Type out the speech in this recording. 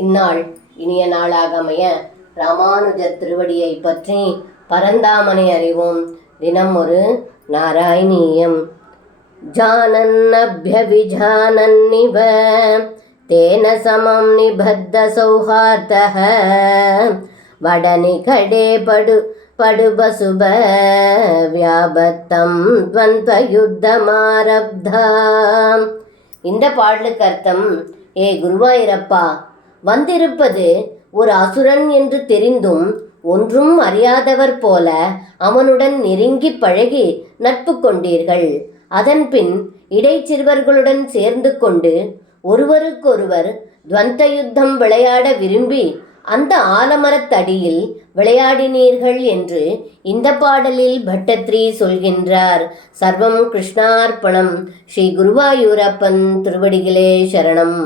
இந்நாள் இனிய நாளாக அமைய ராமானுஜர் திருவடியை பற்றி பரந்தாமனை அறிவோம். தினம் ஒரு நாராயணீயம். ஜானன்னப்யவிஜானன்னிவ தேன சமம் நிபத்த சௌஹார்தஹ வடநிகடே படுபசுப வியாபத்தம் துவந்த யுத்தமாரப்தாம். இந்த பாடலுக்கு அர்த்தம், ஏ குருவாயிரப்பா, வந்திருப்பது ஒரு அசுரன் என்று தெரிந்தும் ஒன்றும் அறியாதவர் போல அவனுடன் நெருங்கி பழகி நட்பு கொண்டீர்கள். அதன்பின் இடைச்சிறுவர்களுடன் சேர்ந்து கொண்டு ஒருவருக்கொருவர் துவந்த யுத்தம் விளையாட விரும்பி அந்த ஆலமரத்தடியில் விளையாடினீர்கள் என்று இந்த பாடலில் பட்டத்ரி சொல்கின்றார். சர்வம் கிருஷ்ணார்ப்பணம். ஸ்ரீ குருவாயூரப்பன் திருவடிகளே சரணம்.